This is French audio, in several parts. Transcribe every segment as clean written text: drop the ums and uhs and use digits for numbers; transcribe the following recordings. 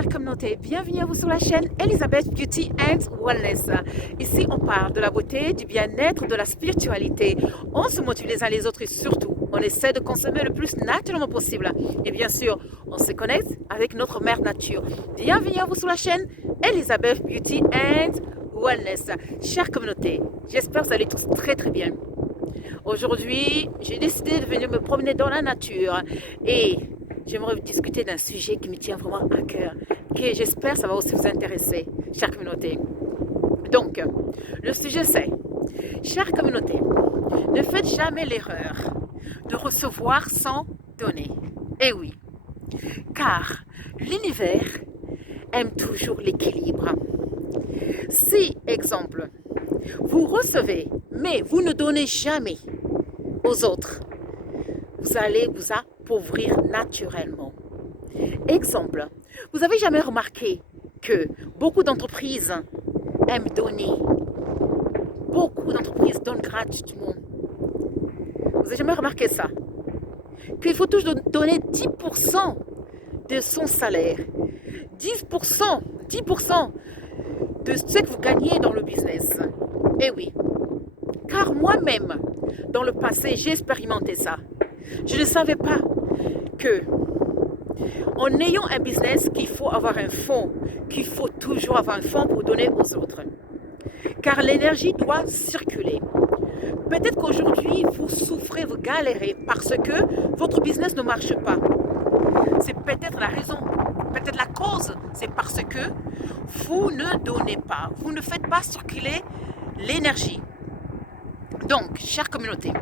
chère communauté, bienvenue à vous sur la chaîne Elizabeth Beauty and Wellness. Ici, on parle de la beauté, du bien-être, de la spiritualité. On se motive les uns les autres et surtout, on essaie de consommer le plus naturellement possible. Et bien sûr, on se connecte avec notre mère nature. Bienvenue à vous sur la chaîne Elizabeth Beauty and Wellness. Chère communauté, j'espère que vous allez tous très bien. Aujourd'hui, j'ai décidé de venir me promener dans la nature et j'aimerais discuter d'un sujet qui me tient vraiment à cœur, que j'espère ça va aussi vous intéresser, chère communauté. Donc, le sujet c'est, chère communauté, ne faites jamais l'erreur de recevoir sans donner. Eh oui, car l'univers aime toujours l'équilibre. Si, exemple, vous recevez, mais vous ne donnez jamais aux autres, vous allez vous appauvrir naturellement. Exemple, vous avez jamais remarqué que beaucoup d'entreprises aiment donner. Beaucoup d'entreprises donnent gratuitement. Vous avez jamais remarqué ça? Qu'il faut toujours donner 10% de son salaire. 10% de ce que vous gagnez dans le business. Eh oui, car moi-même, dans le passé, j'ai expérimenté ça. Je ne savais pas que, en ayant un business, qu'il faut avoir un fonds, qu'il faut toujours avoir un fonds pour donner aux autres. Car l'énergie doit circuler. Peut-être qu'aujourd'hui, vous souffrez, vous galérez parce que votre business ne marche pas. C'est peut-être la raison, peut-être la cause, c'est parce que vous ne donnez pas, vous ne faites pas circuler l'énergie. Donc, chère communauté,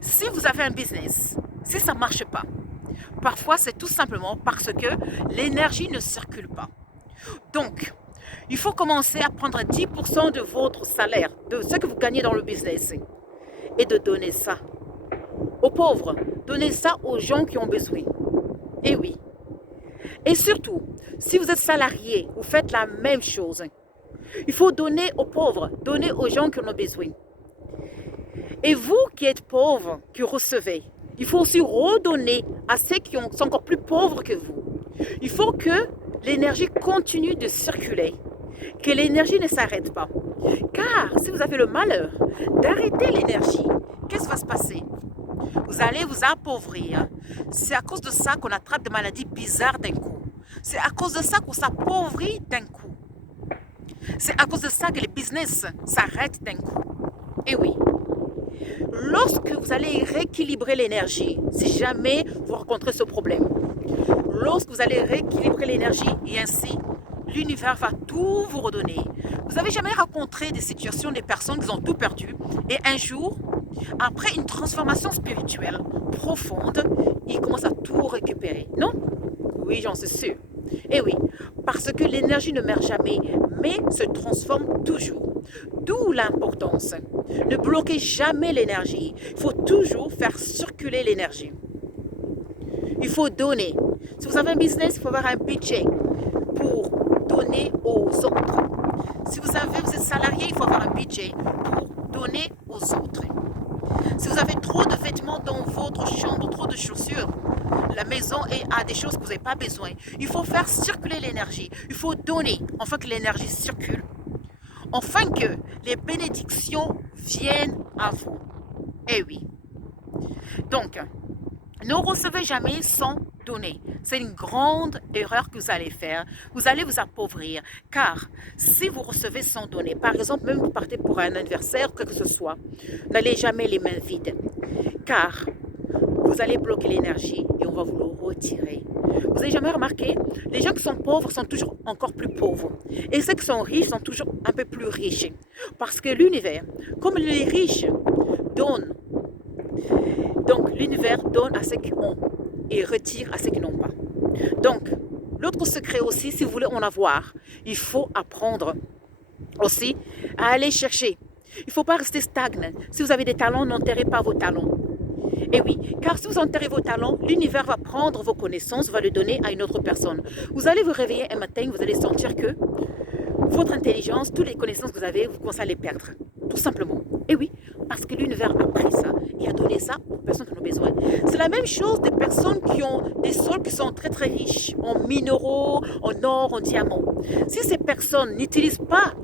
si vous avez un business, si ça ne marche pas, parfois c'est tout simplement parce que l'énergie ne circule pas. Donc, il faut commencer à prendre 10% de votre salaire, de ce que vous gagnez dans le business, et de donner ça aux pauvres, donner ça aux gens qui ont besoin. Et oui. Et surtout, si vous êtes salarié, vous faites la même chose. Il faut donner aux pauvres, donner aux gens qui en ont besoin. Et vous qui êtes pauvres, qui recevez, il faut aussi redonner à ceux qui sont encore plus pauvres que vous. Il faut que l'énergie continue de circuler, que l'énergie ne s'arrête pas. Car si vous avez le malheur d'arrêter l'énergie, qu'est-ce qui va se passer? Vous allez vous appauvrir. C'est à cause de ça qu'on attrape des maladies bizarres d'un coup. C'est à cause de ça qu'on s'appauvrit d'un coup. C'est à cause de ça que les business s'arrêtent d'un coup. Et oui. Lorsque vous allez rééquilibrer l'énergie, si jamais vous rencontrez ce problème, lorsque vous allez rééquilibrer l'énergie et ainsi, l'univers va tout vous redonner. Vous n'avez jamais rencontré des situations, des personnes qui ont tout perdu et un jour, après une transformation spirituelle profonde, ils commencent à tout récupérer, non? Oui, j'en suis sûre. Et oui, parce que l'énergie ne meurt jamais, mais se transforme toujours. D'où l'importance. Ne bloquez jamais l'énergie. Il faut toujours faire circuler l'énergie. Il faut donner. Si vous avez un business, il faut avoir un budget pour donner aux autres. Si vous êtes salarié, il faut avoir un budget pour donner aux autres. Si vous avez trop de vêtements dans votre chambre, trop de chaussures, la maison a des choses que vous n'avez pas besoin. Il faut faire circuler l'énergie. Il faut donner, afin que l'énergie circule. Afin que les bénédictions viennent à vous. Eh oui. Donc, ne recevez jamais sans donner. C'est une grande erreur que vous allez faire. Vous allez vous appauvrir. Car si vous recevez sans donner, par exemple, même vous partez pour un anniversaire, quoi que ce soit, n'allez jamais les mains vides. Car vous allez bloquer l'énergie et on va vous le retirer. Vous n'avez jamais remarqué, les gens qui sont pauvres sont toujours encore plus pauvres. Et ceux qui sont riches sont toujours un peu plus riches. Parce que l'univers, comme les riches donnent, donc l'univers donne à ceux qui ont et retire à ceux qui n'ont pas. Donc, l'autre secret aussi, si vous voulez en avoir, il faut apprendre aussi à aller chercher. Il ne faut pas rester stagnant. Si vous avez des talents, n'enterrez pas vos talents. Et oui, car si vous enterrez vos talents, l'univers va prendre vos connaissances, va les donner à une autre personne. Vous allez vous réveiller un matin, vous allez sentir que votre intelligence, toutes les connaissances que vous avez, vous commencez à les perdre. tout simplement. Et oui, parce que l'univers a pris ça et a donné ça aux personnes qui en ont besoin. C'est la même chose des personnes qui ont des sols qui sont très très riches en minéraux, en or, en diamants. Si ces personnes n'utilisent pas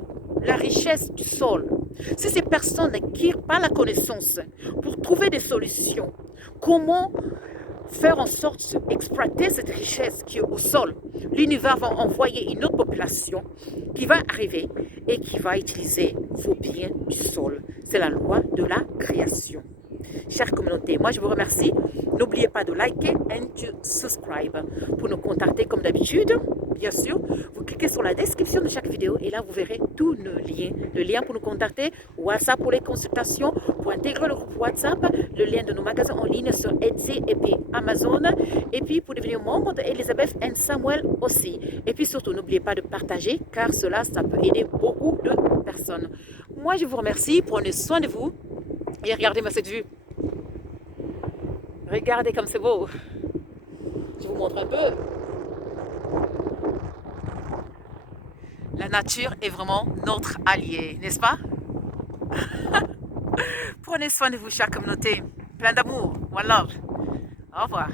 la richesse du sol, si ces personnes n'acquièrent pas la connaissance pour trouver des solutions, comment faire en sorte d'exploiter cette richesse qui est au sol, l'univers va envoyer une autre population qui va arriver et qui va utiliser vos biens du sol. C'est la loi de la création. Chère communauté, moi je vous remercie. N'oubliez pas de liker et de subscribe. Pour nous contacter comme d'habitude, bien sûr, vous cliquez sur la description de chaque vidéo et là vous verrez tous nos liens. Le lien pour nous contacter, WhatsApp pour les consultations, pour intégrer le groupe WhatsApp, le lien de nos magasins en ligne sur Etsy et puis Amazon. Et puis pour devenir membre d'Elizabeth and Samuel aussi. Et puis surtout, n'oubliez pas de partager car cela, ça peut aider beaucoup de personnes. Moi je vous remercie, prenez soin de vous et regardez-moi cette vue. Regardez comme c'est beau. Je vous montre un peu. La nature est vraiment notre allié, n'est-ce pas? Prenez soin de vous, chère communauté. Plein d'amour. One love. Au revoir.